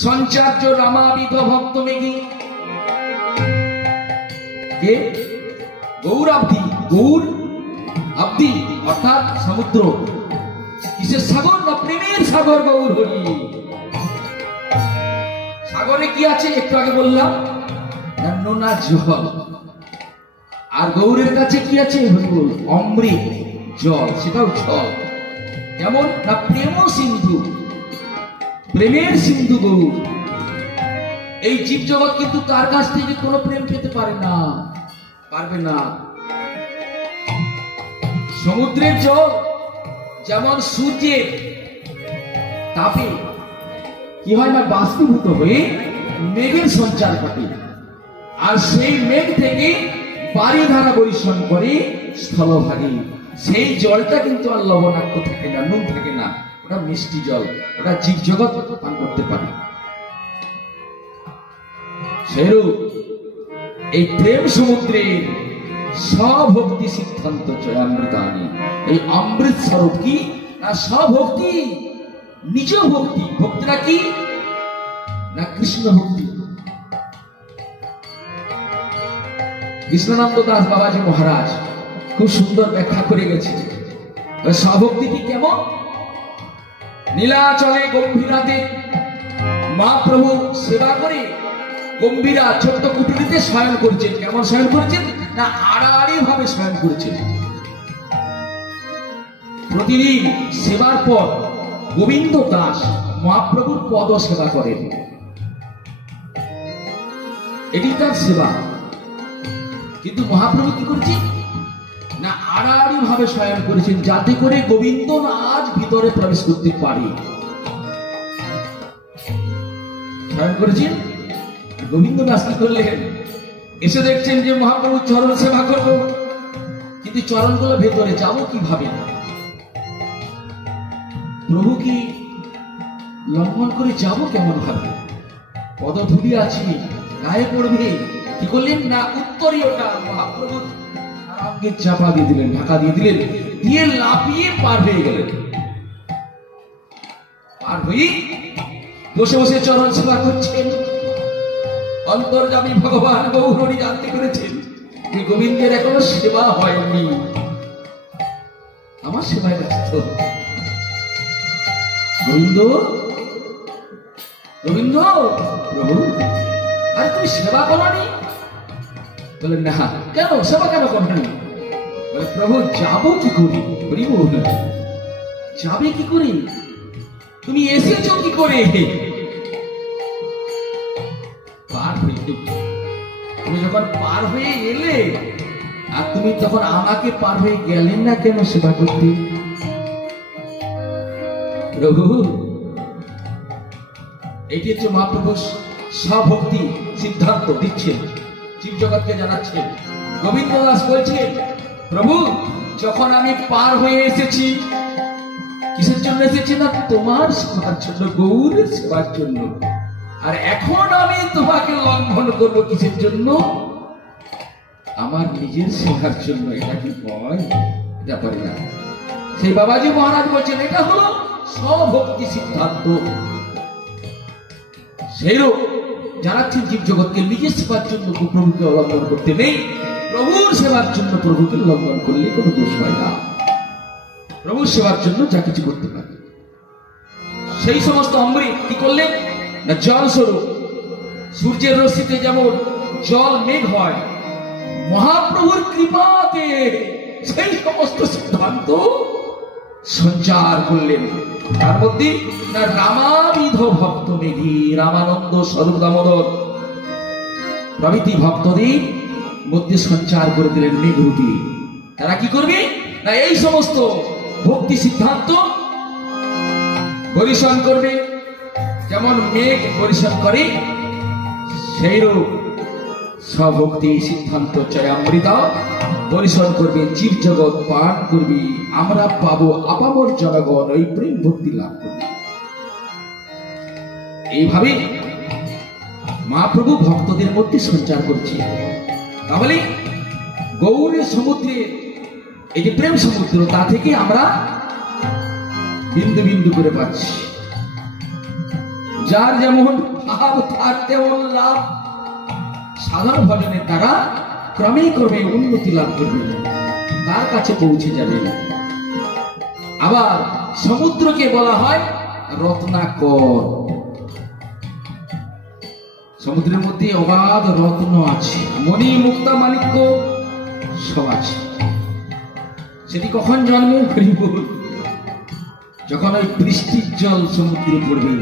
সঞ্চার্য রামাবিধ ভক্ত মেঘি কে গৌরাব্দি, গৌর আব্দি অর্থাৎ সমুদ্র। কিসের সাগর? না প্রেমের সাগর গৌর হরি। সাগরে কি আছে একটু আগে বললাম, নোনা জল। আর গৌরের কাছে কি আছে? হরিবোল, অমৃত জল, সেটাও জল। কেমন? না প্রেম সিন্ধু, প্রেমের সিন্ধু গৌর। এই জীব জগৎ কিন্তু তার কাছ থেকে কোনো প্রেম পেতে পারে না, পারবে না। সমুদ্রের জল যেমন সূর্যের তাপে কি হয় না বাষ্পীভূত হয়ে মেঘের সঞ্চার ঘটে, আর সেই মেঘ থেকে বারিধারা বরিশন করে স্থলভাগে। সেই জলটা কিন্তু আর লবণাক্ত থাকে না, নুন থাকে না, ওটা মিষ্টি জল, ওটা জীব জগৎ পান করতে পারে। সেরূপ এই প্রেম সমুদ্রের স্বভক্তি সিদ্ধান্ত চয়ামৃতানি, এই অমৃত স্বরূপ কি না স্বভক্তি, নিজ ভক্তি। ভক্তিটা কি না কৃষ্ণ ভক্তি। কৃষ্ণানন্দ দাস বাবাজি মহারাজ খুব সুন্দর ব্যাখ্যা করে গেছে। স্বভক্তিটি কেমন? নীলাচলে গম্ভীরাতে মহাপ্রভু সেবা করে গম্ভীরা ছোট্ট কুটিরিতে শয়ন করেছেন। কেমন শয়ন করেছেন? না আড়াআড়ি ভাবে শয়ন করেছেন। প্রতিদিন সেবার পর গোবিন্দ দাস মহাপ্রভুর পদ সেবা করেন, এটি তার সেবা। কিন্তু মহাপ্রভু কি করেছেন না আড়াআড়ি ভাবে শয়ন করেছেন, যাতে করে গোবিন্দ আজ ভিতরে প্রবেশ করতে পারে। শয়ন করেছেন। গোবিন্দ দাস কি করলেন? এসে দেখছেন যে মহাপ্রভু চরণ সেবা করব, কিন্তু চরণগুলো ভেতরে যাব কিভাবে? প্রভু কি লঙ্ঘন করে যাব কেমন ভাবে? পদধূলি আছে, গায়ে পড়বে। কি করলেন না উত্তরীয়টা মহাপ্রভু আরামকে চাপা দিয়ে দিলেন, ঢাকা দিয়ে দিলেন, দিয়ে লাফিয়ে পার হয়ে গেলেন। পার হয়ে বসে বসে চরণ সেবা করছেন। অন্তর্যামী ভগবান গৌর হরি জানতে পেরেছেন যে গোবিন্দের এখনো সেবা হয়নি, আমার সেবায় ব্যস্ত। গোবিন্দ, গোবিন্দ, প্রভু আরে তুমি সেবা করনি? বলেন না। কেন সেবা কেন করনি? বলে প্রভু যাবো কি করি? যাবে কি করে? তুমি এসেছো কি করে? পার হয়ে তুমি যখন পার হয়ে এলে, আর তুমি তখন আমাকে পার হয়ে গেলেন না কেন সেবা করতে? প্রভু এটি হচ্ছে মহাপ্রভু স্বভক্তি সিদ্ধান্ত দিচ্ছেন, জীব জগৎকে জানাচ্ছেন। গোবিন্দ দাস বলছেন প্রভু যখন আমি পার হয়ে এসেছি, কিসের জন্য এসেছি? না তোমার সেবার জন্য, গৌরের সেবার জন্য। আর এখন আমি তোমাকে লঙ্ঘন করবো কিসের জন্য? আমার নিজের সেবার জন্য। এটা কি হয়? এটা পারি না। সেই বাবাজি মহারাজ বলছেন এটা হলো স্বভক্তি সিদ্ধান্ত। সেইরূপ জানাচ্ছেন জীব জগৎকে নিজের সেবার জন্য প্রভুকে অলঙ্ঘন করতে নেই, প্রভুর সেবার জন্য প্রভুকে লঙ্ঘন করলে কোনো দোষ হয় না। প্রভুর সেবার জন্য যা কিছু করতে পারে। সেই সমস্ত অমৃত কি করলেন না জল স্বরূপ। সূর্যের রশ্মিতে যেমন জল মেঘ হয়, মহাপ্রভুর কৃপাতে সেই সমস্ত সিদ্ধান্ত সঞ্চার করলেন। তার মধ্যে না রামাবিধ ভক্ত মেঘি, রামানন্দ স্বরূপ দামোদর প্রভৃতি ভক্তদের মধ্যে সঞ্চার করে দিলেন মেঘরূপী। তারা কি করবে না এই সমস্ত ভক্তি সিদ্ধান্ত পরিশন করবে। যেমন মেঘ পরিশন করে, সেইরূপ স্বভক্তি সিদ্ধান্ত চয়ামৃত পরিশন করবে, জীব জগৎ পান করবি, আমরা পাবো আপামর জনগণ ওই প্রেম ভক্তি লাভ করবে। এইভাবে মহাপ্রভু ভক্তদের মধ্যে সঞ্চার করছে। তাহলে গৌরের সমুদ্রে এই যে প্রেম সমুদ্র, তা থেকে আমরা বিন্দু বিন্দু করে পাচ্ছি। যার যেমন ভাব তার তেমন লাভ। সাধারণ ভজনের দ্বারা ক্রমে ক্রমে উন্নতি লাভ করবে, তার কাছে পৌঁছে যাবে। আবার সমুদ্রকে বলা হয় রত্নাকর। সমুদ্রের মধ্যে অগাধ রত্ন আছে, মণি মুক্তা মাণিক্য সব আছে। সেটি কখন জন্মে? যখন ওই বৃষ্টির জল সমুদ্রে পড়বে,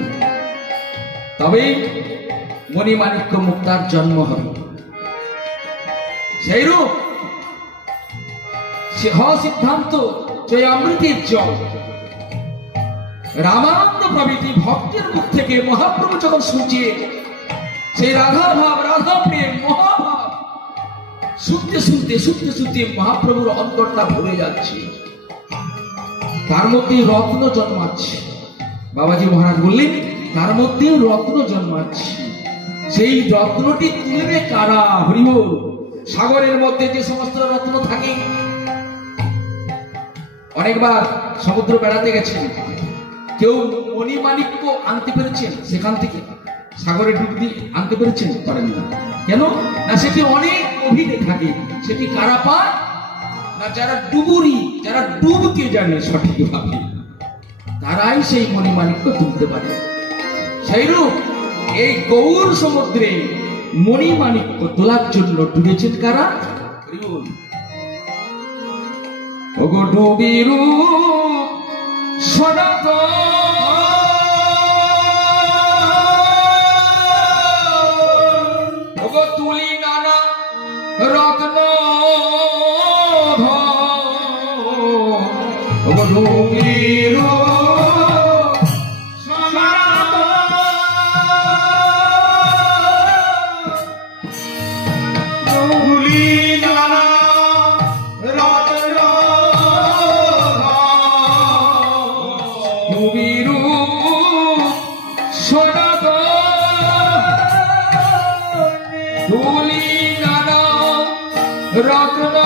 তবে মণি মাণিক্য মুক্তার জন্ম হবে। সেইরূপ সিদ্ধান্ত জয় অমৃতের জল রামানন্দ প্রভৃতি ভক্তের মুখ থেকে মহাপ্রভু যখন শুনছে, সেই রাধা ভাব, রাধা প্রেম, মহাভাব শুনতে শুনতে শুনতে শুনতে মহাপ্রভুর অন্তরটা ভরে যাচ্ছে, তার মধ্যে রত্ন জন্মাচ্ছে। বাবাজি মহারাজ বললেন তার মধ্যে রত্ন জন্মাচ্ছে। সেই রত্নটি তুলবে কারা? হরিবল। সাগরের মধ্যে যে সমস্ত রত্ন থাকে, অনেকবার সমুদ্র বেড়াতে গেছেন, কেউ মণিমাণিক্য আনতে পেরেছেন, সেখান থেকে সাগরে ডুব দিয়ে আনতে পেরেছেন? পারেন না। কেন না? সেটি অনেক গভীরে থাকে। সেটি কারা পায় না? যারা ডুবুরি, যারা ডুবকে জানে সঠিকভাবে, তারাই সেই মণিমাণিক্য তুলতে পারে। সেইরূপ এই গৌর সমুদ্রে মণিমাণিক্য তোলার জন্য ডুবেছেন কারা? ওগো ডুবিরু সনাতন, ওগো তুলি নানা রত্ন, ওগো ডুবিরু রত্ন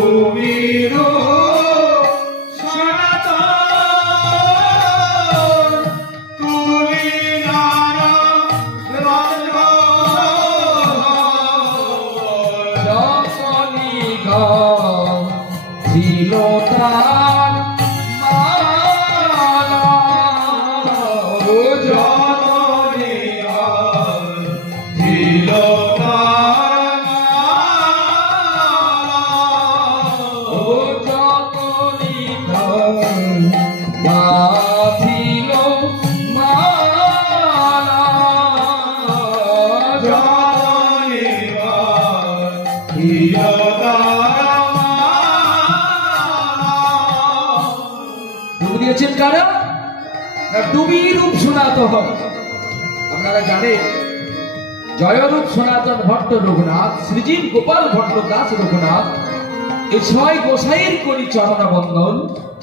ডুবিরু সনাতন, তুলি নানা রত্ন যতনি ছিল তার মালা, যতনি ছিল ডুবিরূপ সনাতন। আপনারা জানেন জয়রূপ সনাতন ভট্ট রঘুনাথ, শ্রীজীব গোপাল ভট্ট দাস রঘুনাথ, এই ছয় গোসাইয়ের করি চরণ বন্দন,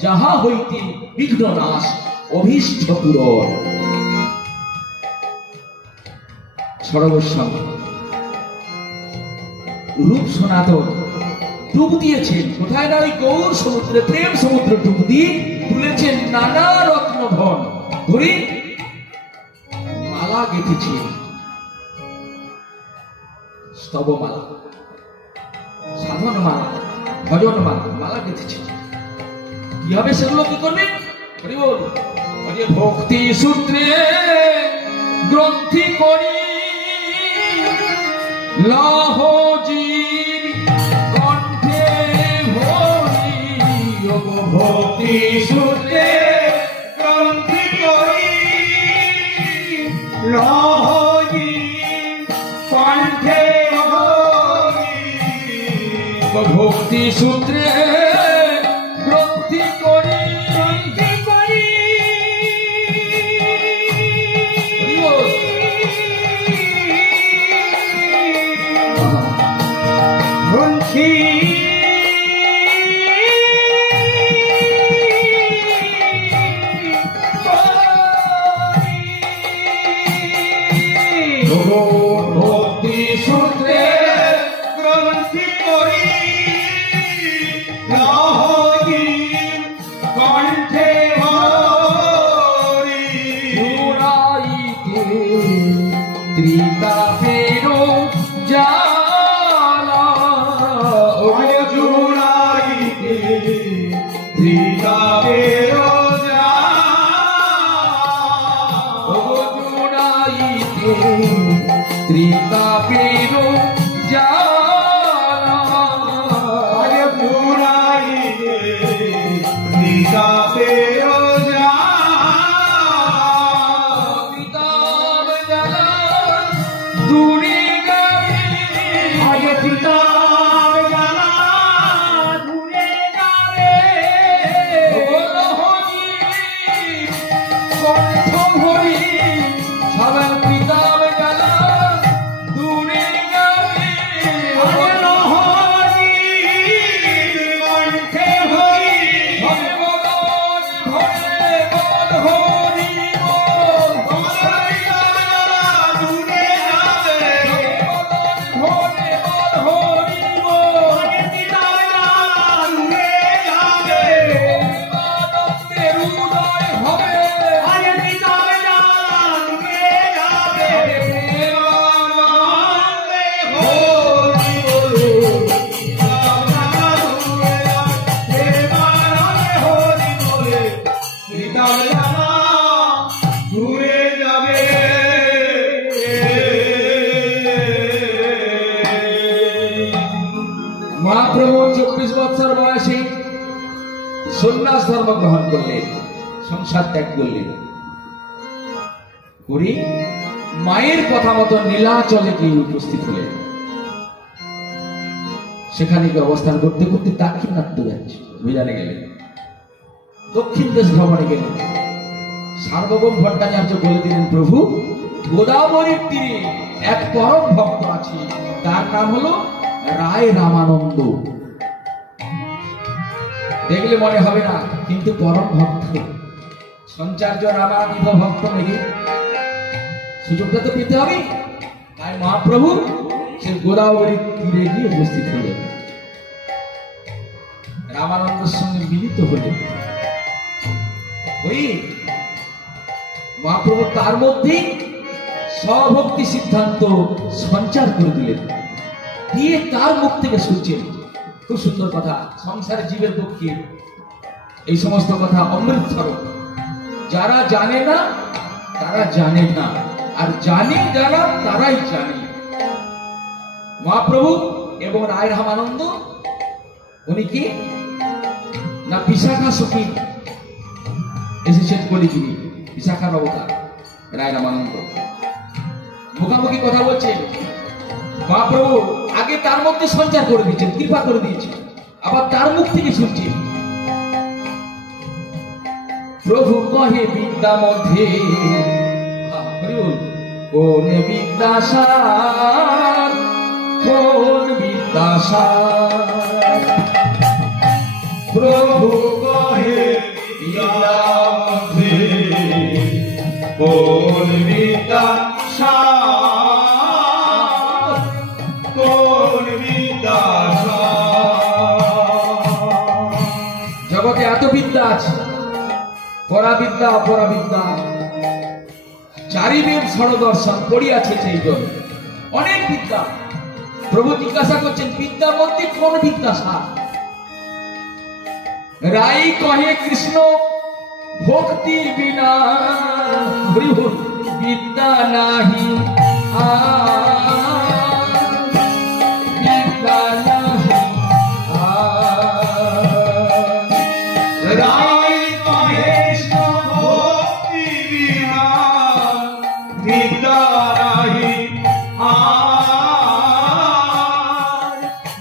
যাহা হইতে বিঘ্ন নাশ অভীষ্ট পূরণ। সর্বস্ব রূপ সনাতন ডুব দিয়েছেন কোথায়? না ওই গৌর সমুদ্রে, প্রেম সমুদ্র ডুব দিয়ে তুলেছেন নানা রত্ন ধন ধরে মালা গেঁথেছেন, স্তবমালা, সাধন মালা, ভজন মালা, মালা গেঁথেছেন। কি হবে সেগুলো? কি করবেন? ভক্তি সূত্রে গ্রন্থি করি লাহ জীব কণ্ঠে ভরি, ভক্তি সূত্রে গ্রন্থি করি লাহ জীব কণ্ঠে ভরি, ভক্তি সূত্রে গ্রন্থি করি, গ্রন্থি করি গ্রন্থি ভক্তি সূত্রে গ্রন্থি করি কণ্ঠে ত্রিতাপের জ্বালা আরে পুরাইবে ত্রিতাপের জ্বালা ত্রিতাপ জ্বালা দূরে যাবে আরে ত্রিতাপ জ্বালা দূরে যাবে কণ্ঠ ভরি সবাই ত্রিতাপ জ্বালা দূরে যাবে আরে লহরি কণ্ঠে হরি ভরে বদন ভরে বদ হরি বল হরি জ্বালা দূরে যাবে বদন ভরে বদ হরি বল আরে ত্রিতাপ জ্বালা দূরে যাবে আনন্দের উদয় হবে আরে ত্রিতাপ জ্বালা দূরে যাবে আনন্দে হরি বলো ত্রিতাপ জ্বালা দূরে যাবে আনন্দে হরি বলে ত্রিতাপ জ্বালা দূরে যাবে মহাপ্রভু 24 বছর বয়সে সন্ন্যাস ধর্ম গ্রহণ করলেন, সংসার ত্যাগ করলেন করি মায়ের কথা মতো নীলাচলে গিয়ে উপস্থিত হলেন। সেখানে গিয়ে অবস্থান করতে করতে দাক্ষিণাত্য যাচ্ছে, বুঝানে গেলেন। দক্ষিণ দেশ ভ্রমণে গেলেন। সার্বভৌম ভট্টাচার্য বলে দিলেন, প্রভু গোদাবরীর তীরে এক পরম ভক্ত আছে, তার নাম হলো রায় রামানন্দ। দেখলে মনে হবে না, কিন্তু পরম ভক্ত। সঞ্চার্য রামানন্দ ভক্ত নাকি, সুযোগটা তো পেতে হবে। তাই মহাপ্রভু সে গোদাবরীর তীরে গিয়ে উপস্থিত হলেন, রামানন্দের সঙ্গে মিলিত হলেন। ওই মহাপ্রভু তার মধ্যেই স্বভক্তি সিদ্ধান্ত সঞ্চার করে দিলেন, দিয়ে তার মুখ থেকে শুনছেন। খুব সুন্দর কথা, সংসারে জীবের পক্ষে এই সমস্ত কথা অমৃত স্বরূপ। যারা জানে না তারা জানে না, আর জানে যারা তারাই জানে। মহাপ্রভু এবং রায় রামানন্দ উনি কি না বিশাখা সখী এসেছেন কলিযুগে, বিশাখার অবতার রায় রামানন্দ। মুখামুখি কথা বলছেন। মহাপ্রভু আগে তার মধ্যে সঞ্চার করে দিয়েছেন, কৃপা করে দিয়েছেন, আবার তার মুখ থেকে শুনছেন। প্রভু কহে বিদ্যা মধ্যে কোন বিদ্যাসার, কোন বিদ্যাসার। প্রভু কহে বিদ্যা মধ্যে কোন বিদ্যা সার, কোন বিদ্যা সার। জগতে এত বিদ্যা আছে, পরাবিদ্যা অপরাবিদ্যা, চারিবেদ ষড়দর্শন পড়িয়াছে সেই জন্য অনেক বিদ্যা। প্রভু জিজ্ঞাসা করছেন, বিদ্যার মধ্যে কোন বিদ্যা সার? রাই কহে কৃষ্ণ ভক্তি বিনা বিদ্যা নাহি বিদ্যা নাহি রাই কহেশ ভক্তি বিনা বিদ্যা নাহি আর,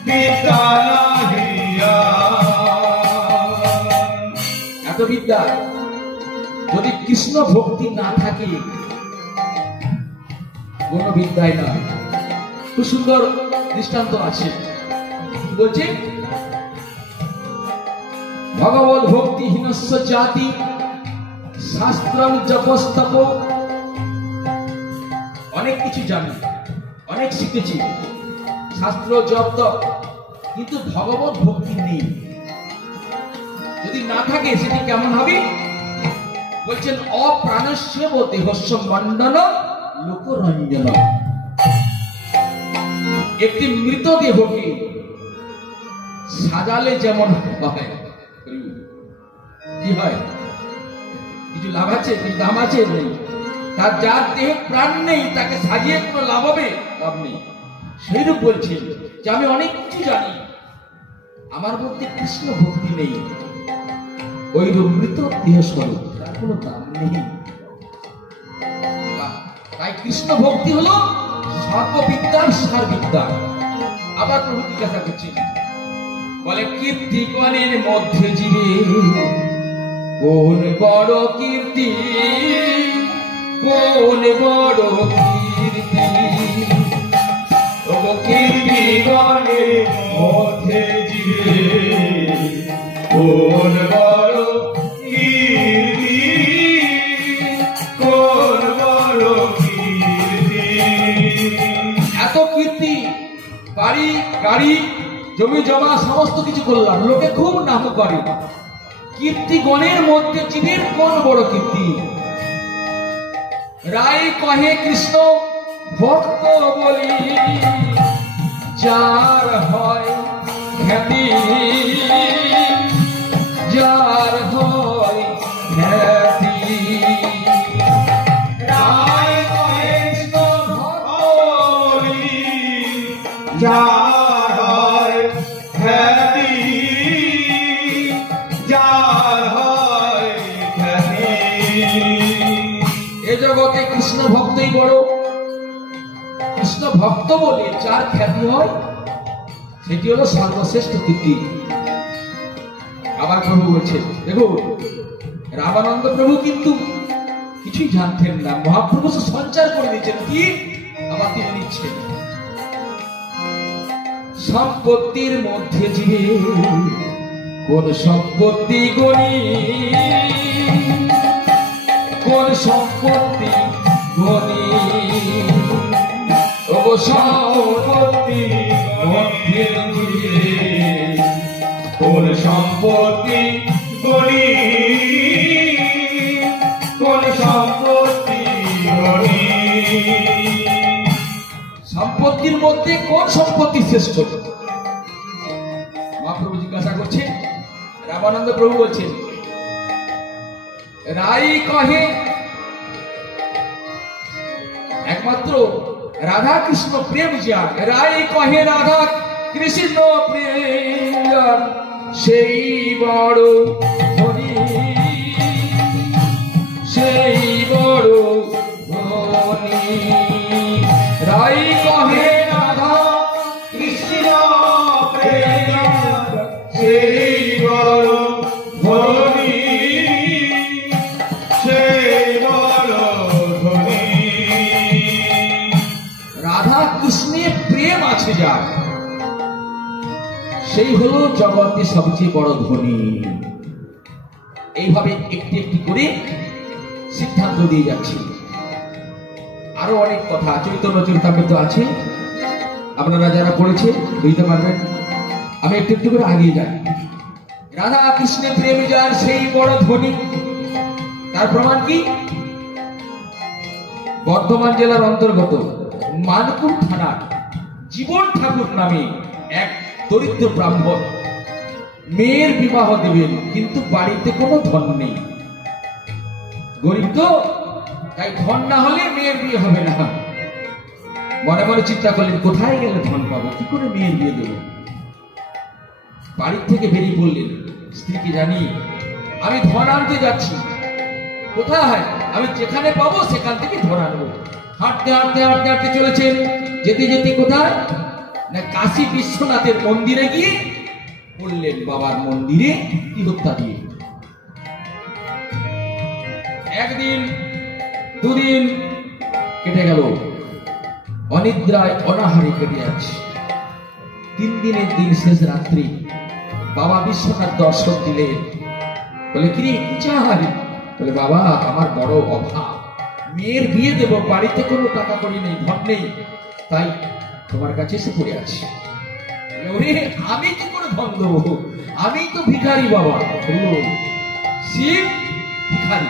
বিদ্যা নাহি আর। এত বিদ্যা, যদি কৃষ্ণ ভক্তি না থাকে কোন বিদ্যাই নয়। খুব সুন্দর দৃষ্টান্ত আছে, বলছে ভগবত ভক্তি হীনস্য জাতি শাস্ত্রম জপস্তপ। অনেক কিছু জানি, অনেক শিখেছি, শাস্ত্র জপ তপ, কিন্তু ভগবত ভক্তি নেই। যদি না থাকে সেটি কেমন হবে? বলছেন অপ্রাণস্য দেহস্য মণ্ডন লোকরঞ্জন। একটি মৃতদেহকে সাজালে যেমন হয়, কি হয়? কিছু লাভ আছে, কিছু দাম আছে? নেই। তার যার দেহে প্রাণ নেই তাকে সাজিয়ে কোনো লাভ হবে? লাভ নেই। সেইরূপ বলছেন যে আমি অনেক কিছু জানি, আমার মধ্যে কৃষ্ণ ভক্তি নেই, ওই মৃত দেহ স্বরূপ, তার কোনো দাম নেই। তাই কৃষ্ণ ভক্তি হলো সর্ববিদ্যার সারবিদ্যা। আবার প্রভু জিজ্ঞাসা করছেন, বলে কীর্তিগণের মধ্যে জীবে কোন বড় কীর্তি, কোন বড় কীর্তি, কীর্তিগণের মধ্যে জীবে কোন বড় কীর্তি, কোন বড় কীর্তি। এত কীর্তি, বাড়ি গাড়ি জমি জমা সমস্ত কিছু করলাম, লোকে খুব নাম করে, কীর্তিগণের মধ্যে জীবের কোন বড় কীর্তি? রায় কহে কৃষ্ণ ভক্ত বলি, যার হয় খ্যাতি, যার হয় খ্যাতি। রায় কহে কৃষ্ণ ভক্ত বলি, যার হয় খ্যাতি, যার হয় খ্যাতি। এ জগতে কৃষ্ণ ভক্তই বড়। কৃষ্ণ ভক্ত বলে যার খ্যাতি হয় সেটি হলো সর্বশ্রেষ্ঠ কীর্তি। আবার প্রভু বলছেন, দেখুন রামানন্দ প্রভু কিন্তু কিছুই জানতেন না, মহাপ্রভু সঞ্চার করে দিচ্ছেন, কি আবার তিনি নিচ্ছেন। সম্পত্তির মধ্যে জীবে কোন সম্পত্তি গণি, কোন সম্পত্তি গণি, ও সম্পত্তি মধ্যে জীবে কোন সম্পত্তি গণি, কোন সম্পত্তি গণি। সম্পত্তির মধ্যে কোন সম্পত্তি শ্রেষ্ঠ? মহাপ্রভু জিজ্ঞাসা করছেন, রামানন্দ প্রভু বলছেন, রাই কহে একমাত্র রাধা কৃষ্ণ প্রেম যার, রাই কহে রাধা কৃষ্ণ প্রেম যার, সেই বড় ধনী, সেই বড় ধনী। রাই কহে রাধা কৃষ্ণ প্রেম সেই বড় ধনী, সেই বড় ধনী। রাধা কৃষ্ণে প্রেম আছে যার, সেই হলো জগতে সবচেয়ে বড় ধনী। এইভাবে একটি একটি করে সিদ্ধান্ত দিয়ে যাচ্ছি। আরো অনেক কথা চৈতন্য চরিতামৃত আছে, আপনারা যারা পড়েছে বুঝতে পারবেন। আমি একটু একটু করে আগিয়ে যাই। রাধা কৃষ্ণের প্রেম যার, সেই বড় ধনী। তার প্রমাণ কি? বর্ধমান জেলার অন্তর্গত মানপুর থানার জীবন ঠাকুর নামে এক দরিদ্র ব্রাহ্মণ মেয়ের বিবাহ দেবেন, কিন্তু বাড়িতে কোনো ধন নেই, গরিব তো, তাই ধন না হলে মেয়ের বিয়ে হবে না। মনে মনে চিন্তা করলেন, কোথায় গেলে ধন পাবো, কি করে মেয়ের বিয়ে দেবো। বাড়ির থেকে বেরিয়ে বললেন স্ত্রীকে, জানি আমি ধন আনতে যাচ্ছি, কোথায়? আমি যেখানে পাবো সেখান থেকে ধন আনবো। হাঁটতে হাঁটতে হাঁটতে হাঁটতে চলেছেন, যেতে যেতে কোথায় না কাশী বিশ্বনাথের মন্দিরে গিয়ে পড়লেন বাবার মন্দিরে হত্যা দিয়ে। একদিন দুদিন কেটে গেল, অনিদ্রায় অনাহারে কেটে যাচ্ছে। 3 দিনের দিন শেষ রাত্রি বাবা বিশ্বনাথ দর্শন দিলেন। বলে, কি চাই? বলে, বাবা আমার বড় অভাব, মেয়ের বিয়ে দেব, বাড়িতে কোনো টাকা করি নেই, ধন নেই, তাই তোমার কাছে এসে পড়ে আছি। ওরে আমি কি করে ধন দেবো, আমি তো ভিখারি বাবা। শিব ভিখারি,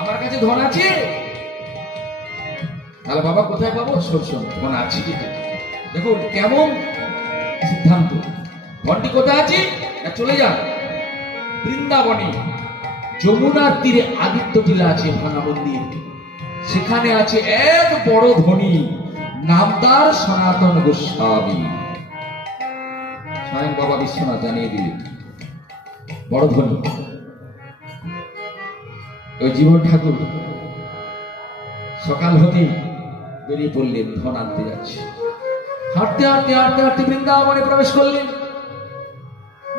আমার কাছে ধন আছে? তাহলে বাবা কোথায় পাবো? শোন, ধন আছে। দেখুন কেমন সিদ্ধান্ত। ধনটি কোথায় আছে? চলে যান বৃন্দাবনে, যমুনার তীরে আদিত্য টিলা আছে, ভাঙা মন্দির। সেখানে আছে এক বড় ধনী, নাম তার সনাতন গোস্বামী। স্বয়ং বাবা বিশ্বনাথ জানিয়ে দিলেন বড় ধনী। ওই জীবন ঠাকুর সকাল হতে বেরিয়ে পড়লেন, ধন আনতে যাচ্ছে। হাঁটতে হাঁটতে হাঁটতে হাঁটতে বৃন্দাবনে প্রবেশ করলেন।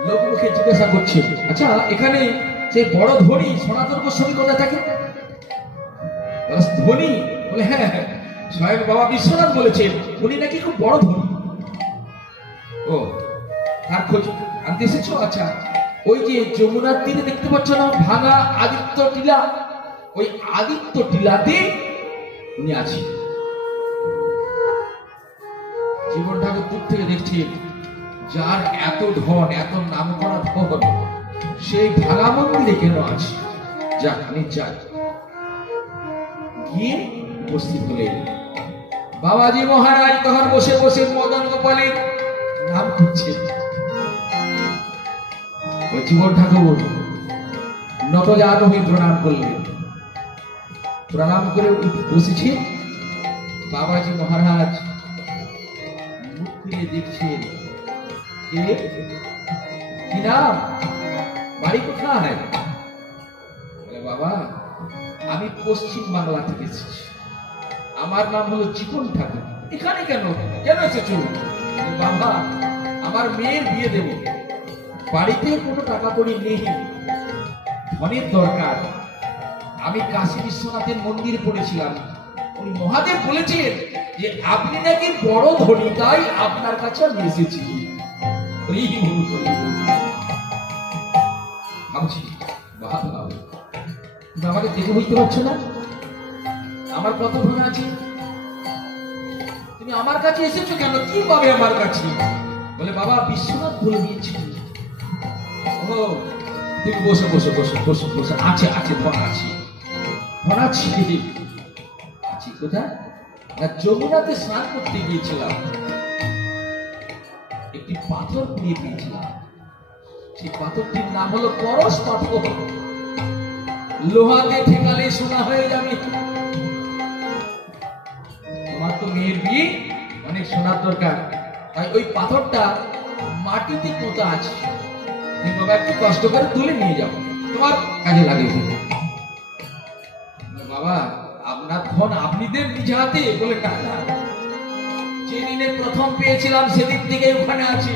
লোক মুখে জিজ্ঞাসা করছে, আচ্ছা এখানে সেই বড় ধনী সনাতন গোস্বামী কোথায় থাকে? ধনী বলে, হ্যাঁ হ্যাঁ, স্বয়ং বাবা বিশ্বনাথ বলেছেন উনি নাকি খুব বড় ধনী। ও, তার খোঁজ আনতে এসেছো? আচ্ছা, ওই যে যমুনার তীরে দেখতে পাচ্ছ না ভাঙা আদিত্য টিলা, ওই আদিত্য টিলাতে উনি আছেন। জীবন ঠাকুর দূর থেকে দেখছেন, যার এত ধন, এত নাম করা ধন, সেই ভাঙা মন্দিরে কেন আছে? যাক, আমি যাই। গিয়ে উপস্থিত হলেন। বাবাজি মহারাজ তখন বসে বসে মদন গোপালের নাম খুঁজছেন। ওই জীবন ঠাকুর নতজানু হয়ে প্রণাম করলেন। প্রণাম করে বসেছে। বাবাজি মহারাজ মুখ খুলে দেখছেন, কি নাম, বাড়ি কোথায়? বলে, বাবা আমি পশ্চিম বাংলা থেকে এসেছি, আমার নাম হলো জীবন ঠাকুর। এখানে কেন কেন এসেছো? বাবা আমার মেয়ের বিয়ে দেব, বাড়িতে কোনো টাকা কড়ি নেই, ধনের দরকার। আমি কাশী বিশ্বনাথের মন্দির পড়েছিলাম, উনি মহাদেব বলেছেন যে আপনি নাকি বড় ধনী, তাই আপনার কাছে আমি এসেছি। ভাবছি আমাকে দেখে বুঝতে পারছো না আমার কত ধন আছে? তুমি আমার কাছে এসেছো কেন? কি পাবে আমার কাছে? বলে, বাবা বিশ্বনাথ বলে দিয়েছিল। ও, তুমি বসো বসো বসো বসো বসো। আছে আছে, ধন আছে, ধন আছে। আছি কোথায়? না, যমুনাতে স্নান করতে গিয়েছিলাম, একটি পাথর পেয়ে পেয়েছিলাম। সেই পাথরটির নাম হলো পরশ পাথর। লোহাতে ঠেকালে সোনা হয়ে যাবে। তোমার তো মেয়ের বিয়ে, অনেক সোনার দরকার, তাই ওই পাথরটা মাটিতে পোঁতা আছে, তুমি বাবা একটু কষ্ট করে তুলে নিয়ে যাও, তোমার কাজে লাগে। বাবা আপনার ধন আপনি দেন নিজ হাতে? বলে, টাকা যেদিনে প্রথম পেয়েছিলাম সেদিন থেকে ওখানে আছে,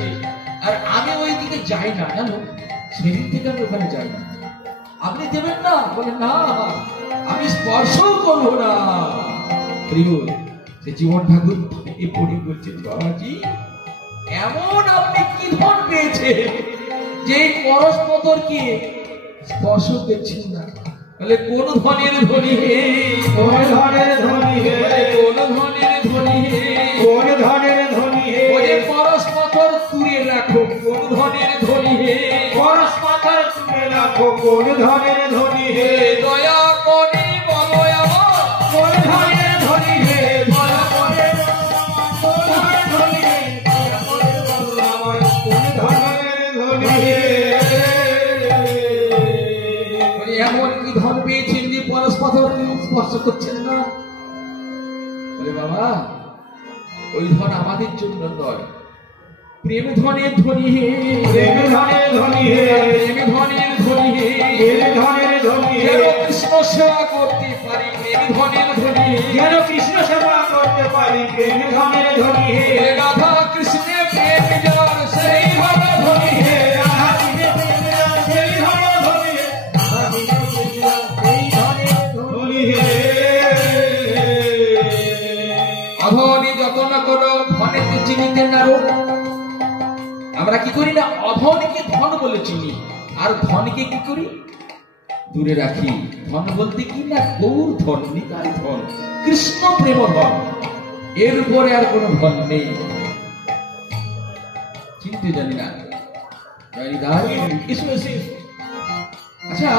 আর আমি ওই দিকে যাই না, জানো, সেদিন থেকে আমি ওখানে যাই না। আপনি দেবেন না? বলে, না আমি স্পর্শ করবো না। সে জীবন ঠাকুর পড়ি বলছেন, বাবাজি এমন আপনি কি ধন পেয়েছেন যে পরশ পাথরকে স্পর্শ করছেন না? বলে, কোন ধনের ধনী হে, কোন ধনের ধনী হে, কোন ধনের ধনী হে, কোন ধনের ধনী হে, ওই যে পরশ পাথর তুলে রাখো, কোন ধনের ধনী হে, পরশ পাথর তুলে রাখো, কোন ধনের ধনী হে, দয়া করে বলো আমার কোন ধনের ধনী হে, দয়া করে কোন ধনের ধনী হে, দয়া করে বলো আমার কোন ধনের ধনী হে। এমন কি ধন পেয়েছেন যে পরশ পাথর স্পর্শ করছেন না? বলে, বাবা ওই ধন আমাদের জন্য নয়, প্রেম ধনের ধনী হে, প্রেম ধনের ধনী হে, প্রেম ধনের ধনী হে, প্রেম ধনের ধনী হে, যেন কৃষ্ণ সেবা করতে পারি, প্রেম ধনের ধনী হে, যেন কৃষ্ণ সেবা করতে পারি, প্রেম ধনের ধনী হে, রাধা কৃষ্ণে প্রেম যার সেই ভাবে ধনী হে, রাধা কৃষ্ণে প্রেম যার সেই ধনের ধনী হে, রাধা কৃষ্ণে প্রেম যার সেই ধনের ধনী হে। অধনী যতন করো ধনেতে চিনিতে না রোগ। আমরা কি করি না, অধনকে ধন বলে চিনি, আর ধনকে কি করি, দূরে রাখি। ধন বলতে কি না, গৌর ধন, নিতাই ধন, কৃষ্ণ প্রেম ধন, এর উপরে আর কোন ধন নেই। চিনতে জানি না, জানি না। আচ্ছা